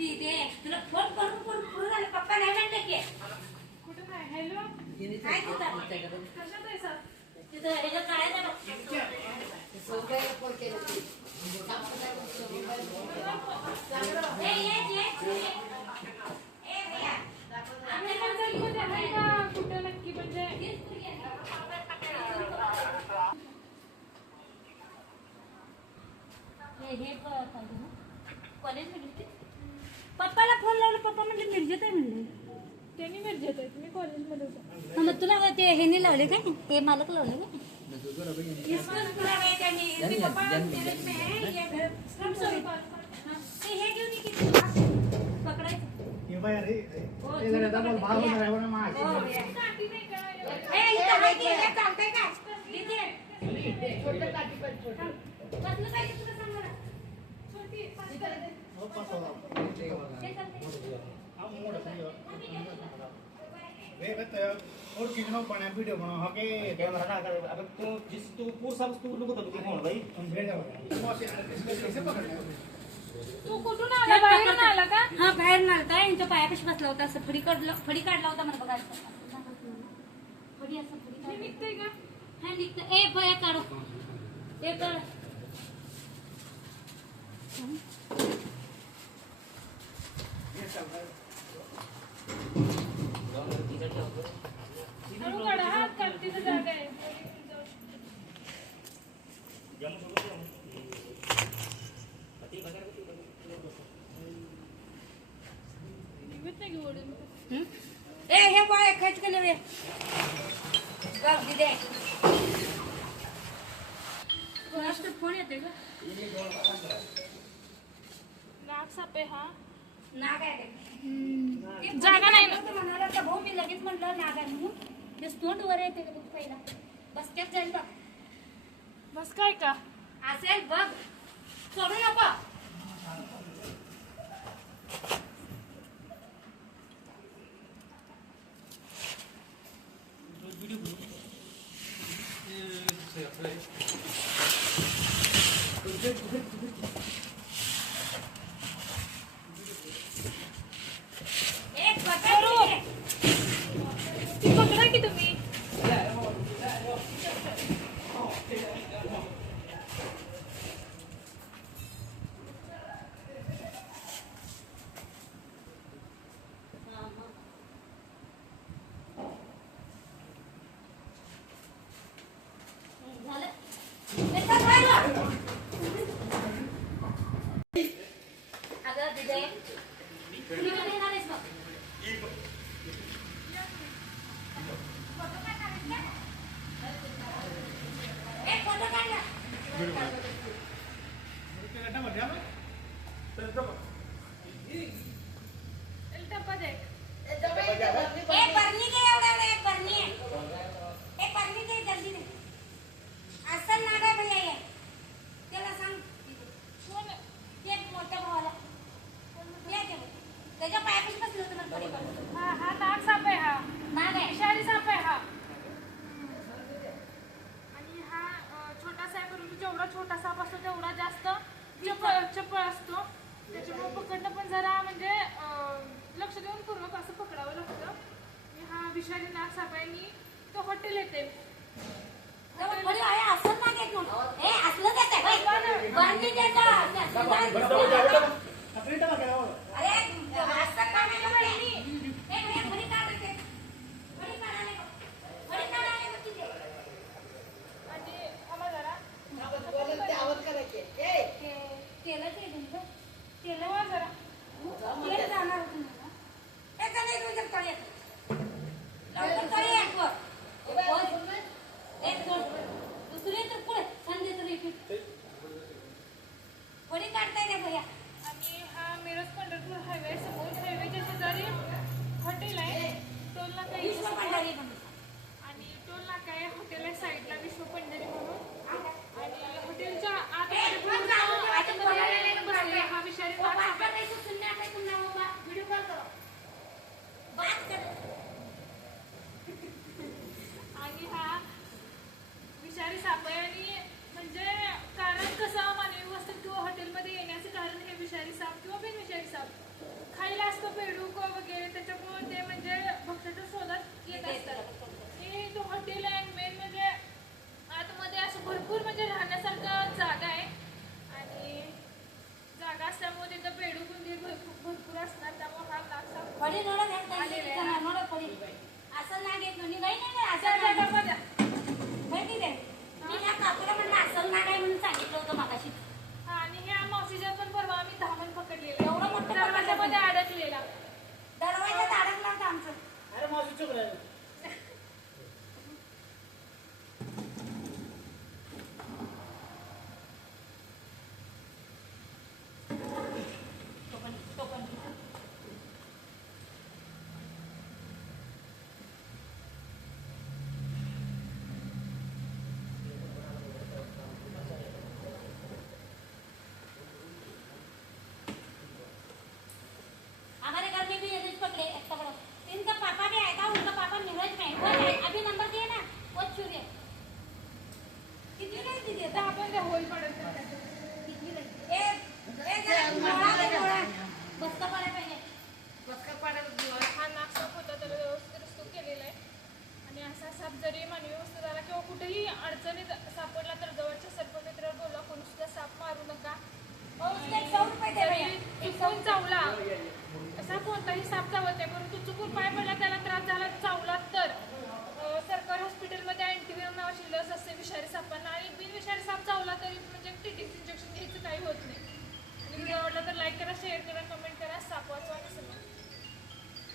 ती ते तुला फ़ोन करून झालं पप्पा नाही म्हणलं की कुठं नाही हॅलो काय तिथं कशात आहे सर? तिथं ह्याच्यात काढायचं बघ. ए, ये, ये, ये. ए, भैया. आम्ही मध्ये आहे का कुठं नक्की म्हणजे हे हे प- पाहिजे ना? कॉलेजमध्ये होती? पप्पाला फ़ोन लावला पप्पा म्हणले मिरजेत आहे म्हणले. त्यांनी मिरजेत आहे तुम्ही कॉलेजमध्ये होता. हा, मग तुला ते ह्याने लावले काय ते मालक लावले का इसमें पूरा है त्यांनी. इसमें पप्पा मेरे में है, ये घर- हम. हा, ते हे घेऊन ये की तुला. पकडायचं. हो, भैया. ए, इथं आहे की, हे चालतंय का? इथे. कसलं पाहिजे तुला सांग मला. हे चालतंय. और कितना बना वीडियो बना हके कैमरा ना कर अबे तू जिस तू पूरा सब तू लोग तो तू कौन भाई। हम भेज जाओ कैसे पकड़ना है? तू कुठून आला बाहेरून आला का हा बाहेर नालता यांच्या पायापाशी बसला होता असं फडी काढला फडी काढला होता मला बघायचं फडी असं फडी मी काढली. निघते का हा निघतं ए बया काढो ए काढ हळू काढा हात काढ तिथं जागा आहे निघत नाही की ओढून हं? ए हे बाय खच केलं रे गाव दिदे कोणाचा फ़ोन येते का नाक साप हा नाग आहे जागा नाही ना. म्हणाला तर भाऊ मी लगेच म्हटलं नाग आहे म्हणून तोंड वर येते का बघ पहिला. बसक्यात जाईल बघ. बस काय का? असेल बघ. सोडू नको. Wednesday. there. त्याच्या पायापाशी बसलं होतं मला पडी काढून. हा हा नाग साप आहे हा. नाग आहे. विषारी साप आहे हा. आणि हा अ, परंतु जेवढा छोटा साप असतो तेवढा जास्त चपळ. चपळ असतो. त्याच्यामुळे पकडणं पण जरा म्हणजे अ, लक्ष देऊन पूर्वक असं पकडावं लागतं. आणि हा विषारी नाग साप आहे आणि तो हॉटेल येते. तेव्हा पडी आहे असं नाग येत नव्हतं. ए, असलं देत आहे, होय. बरणी देतं. अरे, इथे थोडं घ्या तरी थोडं पडी असं ना घेत नाही नाही नाही असं ह्या असं ना काय म्हणून सांगितलं होतं मागाशी. आणि हे ऑक्सिजन पण परवा आम्ही धामण पकडलेलं. एवढं मोठं अडकलेला. होत नाही. व्हिडिओ आवडला तर लाईक करा शेअर करा कमेंट करा. सापवाचा